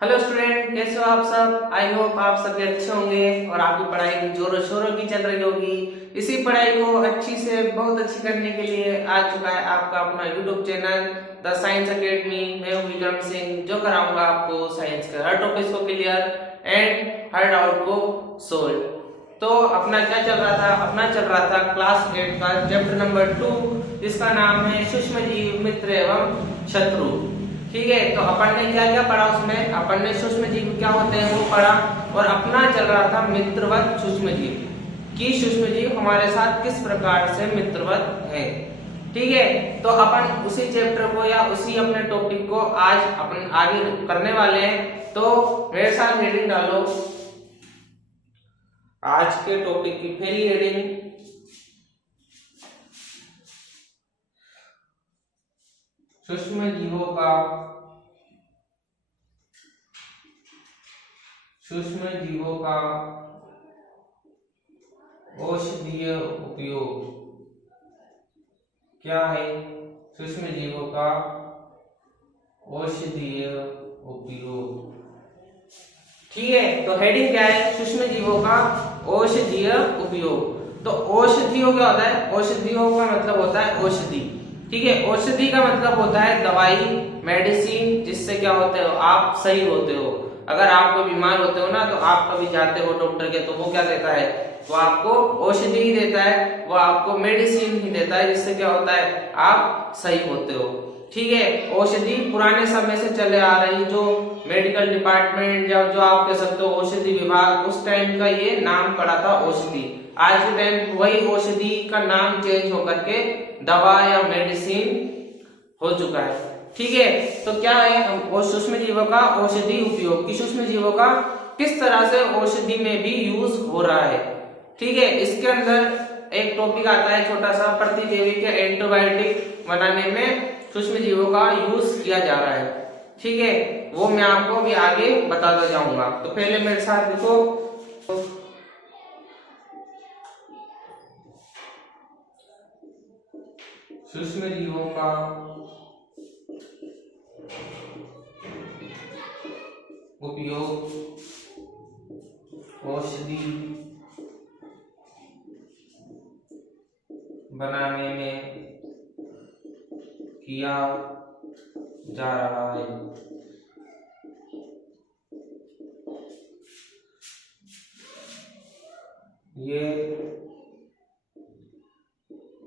Hello student, कैसे हो आप सब। आई होप आप सभी अच्छे होंगे और आपकी पढ़ाई जोरों शोरों की चल रही होगी। इसी पढ़ाई को अच्छी से बहुत अच्छी करने के लिए आ चुका है आपका अपना YouTube channel the science academy. मैं हूं विक्रम सिंह, जो कराऊंगा आपको साइंस के हर टॉपिक्स को क्लियर एंड हर डाउट को सोल्व। तो अपना क्या चल रहा था, अपना चल रहा था क्लास 8 का चैप्टर नंबर 2, जिसका नाम है सूक्ष्म जीव, मित्र एवं शत्रु। ठीक है, तो अपन ने क्या क्या पढ़ा उसमें, अपन ने सूक्ष्म जीव क्या होते हैं वो पढ़ा, और अपना चल रहा था मित्रवत सूक्ष्म जीव कि सूक्ष्म जीव हमारे साथ किस प्रकार से मित्रवत है। ठीक है, तो अपन उसी चैप्टर को या उसी अपने टॉपिक को आज अपन आगे करने वाले हैं। तो मेरे साथ हेडिंग डालो, आज के टॉपिक की पहली हेडिंग सूक्ष्म जीवों का औषधीय उपयोग। क्या है सूक्ष्म जीवों का औषधीय उपयोग। ठीक है, तो हेडिंग क्या है, सूक्ष्म जीवों का औषधीय उपयोग। तो औषधियों क्या होता है, औषधियों का मतलब होता है औषधि। ठीक है, औषधि का मतलब होता है दवाई, मेडिसिन, जिससे क्या होते हो आप सही होते हो। अगर आप कोई बीमार होते हो ना, तो आप कभी जाते हो डॉक्टर के, तो वो क्या देता है, वो आपको औषधि ही देता है, वो आपको मेडिसिन ही देता है, जिससे क्या होता है आप सही होते हो। ठीक है, औषधि पुराने समय से चले आ रही, जो मेडिकल डिपार्टमेंट या जो आप कह सकते हो औषधि विभाग, उस टाइम का ये नाम पड़ा था औषधि। आज के टाइम वही औषधि का नाम चेंज होकर के दवा या मेडिसिन हो चुका है। ठीक है, तो क्या है वो सूक्ष्म जीवों का औषधि उपयोग, कि सूक्ष्म जीवों का किस तरह से औषधि में भी यूज हो रहा है। ठीक है, इसके अंदर एक टॉपिक आता है छोटा सा, प्रतिदेवी के एंटीबायोटिक बनाने में सूक्ष्म जीवों का यूज किया जा रहा है। ठीक है, वो मैं आपको भी आगे बताता जाऊंगा। तो पहले मेरे साथ देखो, सूक्ष्म जीवों का उपयोग औषधि बनाने में किया जा रहा है। ये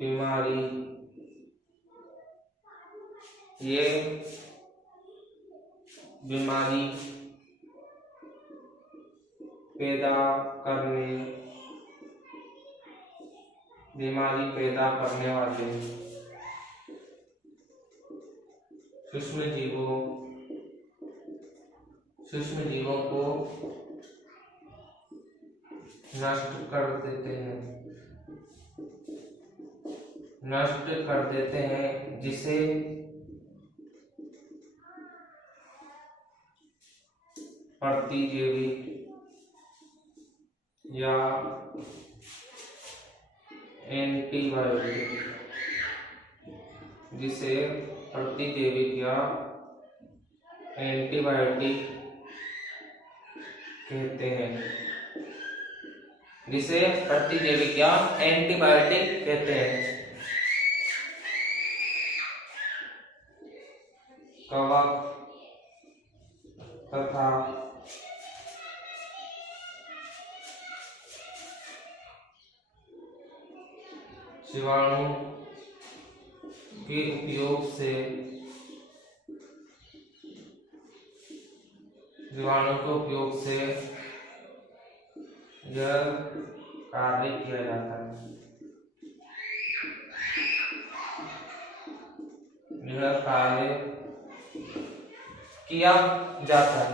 बीमारी, ये बीमारी पैदा करने वाले सूक्ष्म जीवों को नष्ट कर देते हैं, जिसे प्रतिजैविक या एंटीबायोटिक कहते हैं, जिसे प्रतिजैविक या एंटीबायोटिक कहते हैं। कवक तथा जीवाणु के उपयोग से यह कार्य किया जाता है।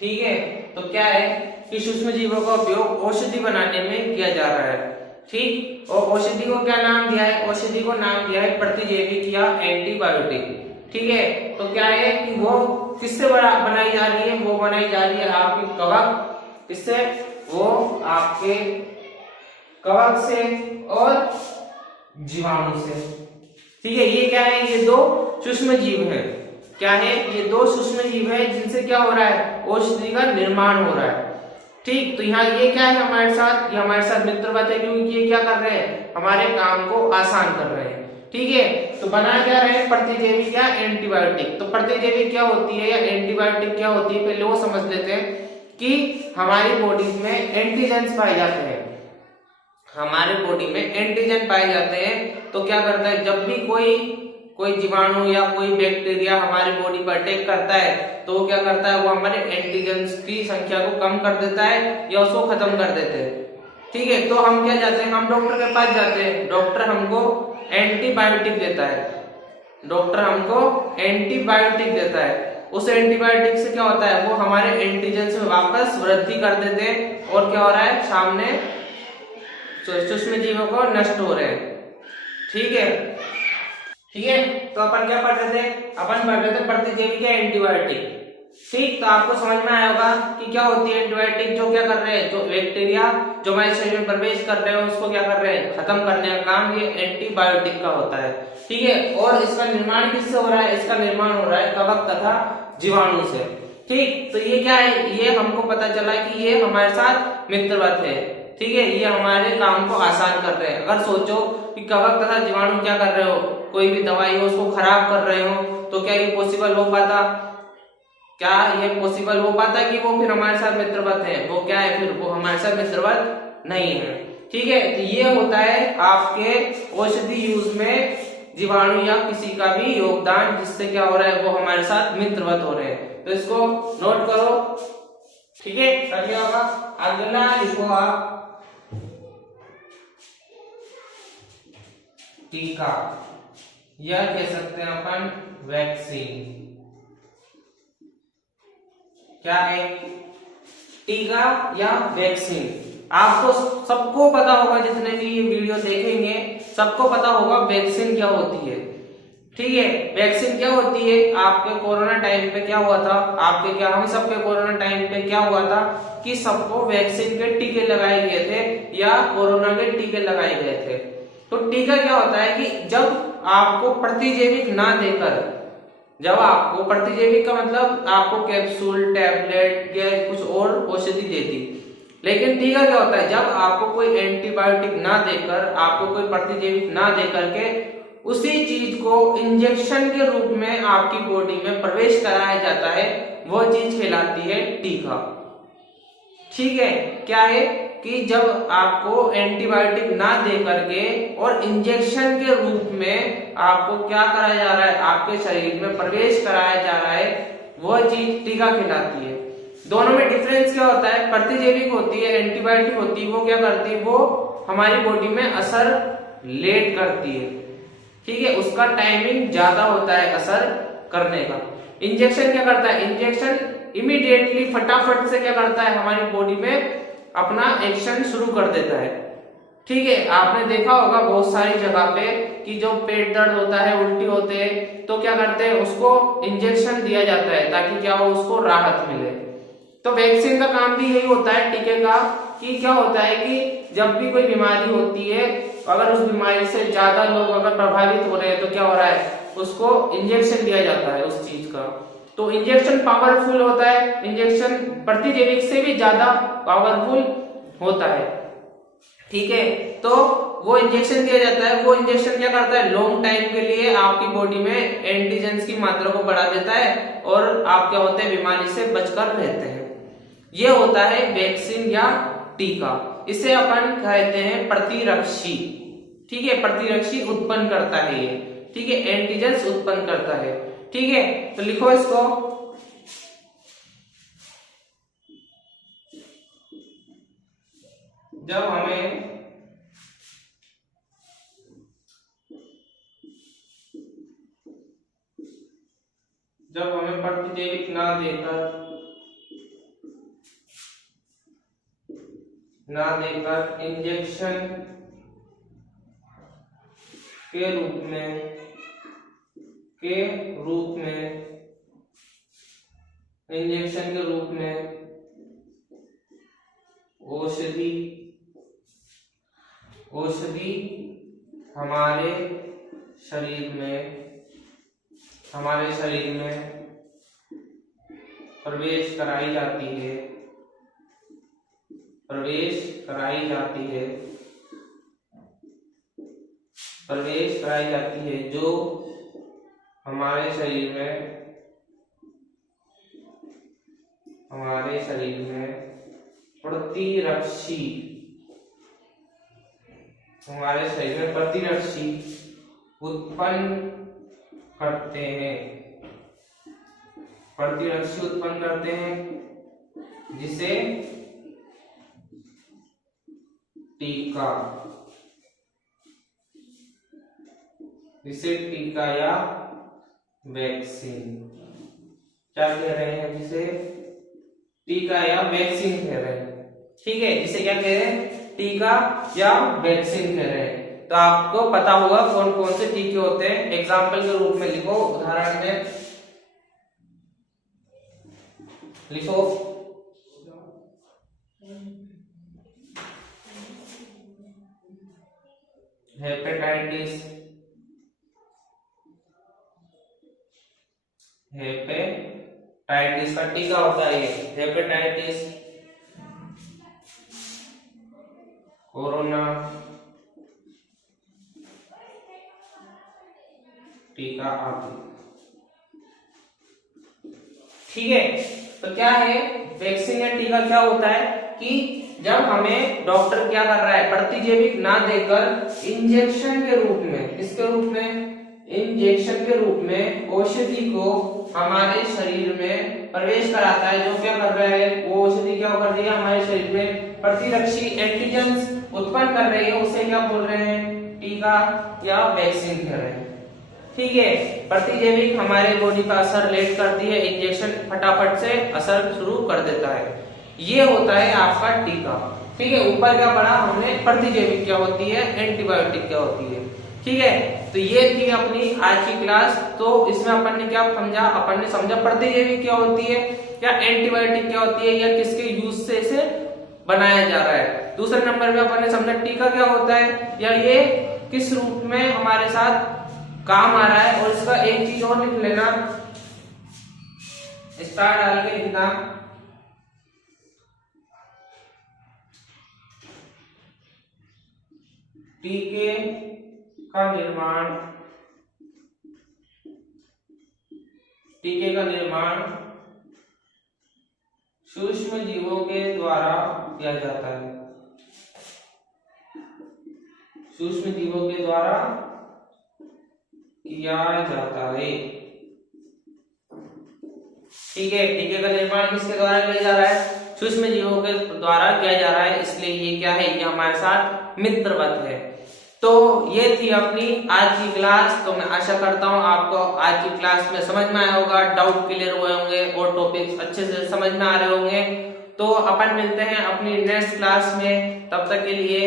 ठीक है, तो क्या है कि सूक्ष्म जीवों का उपयोग औषधि बनाने में किया जा रहा है। ठीक, और औषधि को क्या नाम दिया है, औषधि को नाम दिया है प्रतिजैविक या एंटीबायोटिक। ठीक है, तो क्या है कि वो किससे बनाई जा रही है, वो बनाई जा रही है आपकी कवक, इससे वो आपके कवक से और जीवाणु से। ठीक है, ये क्या है, ये दो सूक्ष्म जीव है। क्या है, ये 2 सूक्ष्म जीव है जिनसे क्या हो रहा है, औषधि का निर्माण हो रहा है। ठीक, तो यहाँ ये क्या है हमारे साथ, ये हमारे साथ मित्रवत है, क्योंकि ये क्या कर रहे हैं, हमारे काम को आसान कर रहे हैं। ठीक है, तो बना क्या रहे, प्रतिजैविक या एंटीबायोटिक। तो प्रतिजैविक क्या होती है या एंटीबायोटिक क्या होती है, पहले वो समझ लेते हैं कि हमारी बॉडी में एंटीजेंस पाए जाते हैं। हमारे बॉडी में एंटीजन पाए जाते हैं, तो क्या करता है, जब भी कोई जीवाणु या कोई बैक्टीरिया हमारी बॉडी पर अटैक करता है, तो वो क्या करता है, वो हमारे एंटीजेंस की संख्या को कम कर देता है या उसको खत्म कर देते हैं। ठीक है, तो हम क्या जाते हैं, हम डॉक्टर के पास जाते हैं, डॉक्टर हमको एंटीबायोटिक देता है, डॉक्टर हमको एंटीबायोटिक देता है। उस एंटीबायोटिक से क्या होता है, वो हमारे एंटीजेंस में वापस वृद्धि कर देते हैं और क्या हो रहा है, सामने सूक्ष्म जीवों को नष्ट हो रहे हैं। ठीक है, ठीक है, तो अपन क्या पढ़ रहे थे, अपन पढ़ रहे थे प्रतिजैविक या एंटीबायोटिक। ठीक, तो आपको समझ में आया होगा कि क्या होती है एंटीबायोटिक, जो क्या कर रहे हैं, जो बैक्टीरिया जो हमारे शरीर में प्रवेश कर रहे हैं उसको क्या कर रहे हैं, खत्म करने का काम ये एंटीबायोटिक का होता है। ठीक है, और इसका निर्माण किससे हो रहा है, इसका निर्माण हो रहा है कवक तथा जीवाणु से। ठीक, तो ये क्या है, ये हमको पता चला कि ये हमारे साथ मित्रवत है। ठीक है, ये हमारे काम को आसान कर रहे हैं। अगर सोचो कि कवक तथा जीवाणु क्या कर रहे हो, कोई भी दवाई हो उसको खराब कर रहे हो, तो क्या ये पॉसिबल हो पाता, क्या ये पॉसिबल हो पाता कि वो फिर हमारे साथ मित्रवत है, वो क्या है, फिर वो हमारे साथ मित्रवत नहीं है। ठीक है, तो ये होता है आपके औषधि यूज में जीवाणु या किसी का भी योगदान, जिससे क्या हो रहा है, वो हमारे साथ मित्रवत हो रहे हैं। तो इसको नोट करो। ठीक है, अगला होगा, अगला लिखो आप टीका, या कह सकते हैं अपन वैक्सीन। क्या है, टीका या वैक्सीन। आपको सबको पता होगा, जितने भी ये वीडियो देखेंगे सबको पता होगा वैक्सीन क्या होती है। ठीक है, वैक्सीन क्या होती है, आपके कोरोना टाइम पे क्या हुआ था, आपके क्या, हम सबके कोरोना टाइम पे क्या हुआ था कि सबको वैक्सीन के टीके लगाए गए थे या कोरोना के टीके लगाए गए थे। तो टीका क्या होता है कि जब आपको प्रतिजैविक ना देकर, जब आपको प्रतिजैविक का मतलब आपको कैप्सूल, टैबलेट या कुछ और औषधि देती, लेकिन टीका क्या होता है, जब आपको कोई एंटीबायोटिक ना देकर, आपको कोई प्रतिजैविक ना देकर के उसी चीज को इंजेक्शन के रूप में आपकी बॉडी में प्रवेश कराया जाता है, वह चीज कहलाती है टीका। ठीक है, क्या है कि जब आपको एंटीबायोटिक ना दे करके और इंजेक्शन के रूप में आपको क्या कराया जा रहा है, आपके शरीर में प्रवेश कराया जा रहा है, वह चीज टीका कहलाती है। दोनों में डिफरेंस क्या होता है, प्रतिजैविक होती है, एंटीबायोटिक होती है, वो क्या करती है, वो हमारी बॉडी में असर लेट करती है। ठीक है, उसका टाइमिंग ज्यादा होता है असर करने का। इंजेक्शन क्या करता है, इंजेक्शन इमीडिएटली फटाफट से क्या करता है, हमारी बॉडी में अपना एक्शन शुरू कर देता है। ठीक है, आपने देखा होगा बहुत सारी जगह पे कि जो पेट दर्द होता है, उल्टी होते हैं, तो क्या करते हैं, उसको इंजेक्शन दिया जाता है ताकि क्या हो, उसको राहत मिले। तो वैक्सीन का काम भी यही होता है टीके का, कि क्या होता है कि जब भी कोई बीमारी होती है, अगर उस बीमारी से ज्यादा लोग अगर प्रभावित हो रहे हैं, तो क्या हो रहा है, उसको इंजेक्शन दिया जाता है उस चीज का। तो इंजेक्शन पावरफुल होता है, इंजेक्शन प्रतिजैविक से भी ज्यादा पावरफुल होता है। ठीक है, तो वो इंजेक्शन दिया जाता है, वो इंजेक्शन क्या करता है, लॉन्ग टाइम के लिए आपकी बॉडी में एंटीजेंस की मात्रा को बढ़ा देता है और आप क्या होते हैं, बीमारी से बचकर रहते हैं। ये होता है वैक्सीन या टीका। इसे अपन कहते हैं प्रतिरक्षी। ठीक है, प्रतिरक्षी उत्पन्न करता है ये। ठीक है, एंटीजेंस उत्पन्न करता है। ठीक है, तो लिखो इसको, जब हमें प्रतिजैविक ना देकर इंजेक्शन के रूप में औषधि हमारे शरीर में हमारे शरीर में प्रवेश कराई जाती है, प्रवेश कराई जाती है, प्रवेश कराई जाती है, जो हमारे शरीर में, हमारे शरीर में प्रतिरक्षी, हमारे शरीर में प्रतिरक्षी उत्पन्न करते हैं, प्रतिरक्षी उत्पन्न करते हैं, जिसे टीका, जिसे टीका या वैक्सीन क्या कह रहे हैं, जिसे टीका या वैक्सीन कह रहे हैं। ठीक है, जिसे क्या कह रहे हैं, टीका या वैक्सीन कह रहे हैं। तो आपको पता होगा कौन कौन से टीके होते हैं। एग्जाम्पल के रूप में लिखो, उदाहरण में लिखो, हेपेटाइटिस, हेपेटाइटिस का टीका होता है ये, हेपेटाइटिस, कोरोना टीका आदि। ठीक है, तो क्या है वैक्सीन या टीका, क्या होता है कि जब हमें डॉक्टर क्या कर रहा है, प्रतिजैविक ना देकर इंजेक्शन के रूप में, इसके रूप में, इंजेक्शन के रूप में औषधि को हमारे शरीर में प्रवेश कराता है। जो क्या कर रहा है, वो औषधि क्या कर रही है, हमारे शरीर में प्रतिरक्षी एंटीजेंस उत्पन्न कर रही है, उसे क्या बोल रहे हैं, टीका या वैक्सीन कह रहे हैं। ठीक है, प्रतिजैविक हमारे बॉडी का असर लेट करती है, इंजेक्शन फटाफट से असर शुरू कर देता है। ये होता है आपका टीका। ठीक है, ऊपर क्या पढ़ा हमने, प्रतिजैविक क्या होती है, एंटीबायोटिक क्या होती है। ठीक है, तो ये थी अपनी आज की क्लास। तो इसमें अपन ने क्या समझा, अपन ने समझा प्रतिजैविक क्या होती है, या एंटीबायोटिक क्या होती है, या किसके यूज से इसे बनाया जा रहा है। दूसरे नंबर पे अपन ने समझा टीका क्या होता है, या ये किस रूप में हमारे साथ काम आ रहा है। और इसका एक चीज और लिख लेना, स्टार डाल के लिखना, टीके का निर्माण, टीके का निर्माण सूक्ष्म जीवों के द्वारा किया जाता है, सूक्ष्म जीवों के द्वारा किया जाता है। ठीक है, टीके का निर्माण किसके द्वारा किया जा रहा है, सूक्ष्म जीवों के द्वारा किया जा रहा है, इसलिए ये क्या है, ये हमारे साथ मित्रवत है। तो ये थी अपनी आज की क्लास। तो मैं आशा करता हूँ आपको आज की क्लास में समझ में आया होगा, डाउट क्लियर हुए होंगे और टॉपिक्स अच्छे से समझ में आ रहे होंगे। तो अपन मिलते हैं अपनी नेक्स्ट क्लास में, तब तक के लिए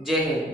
जय हिंद।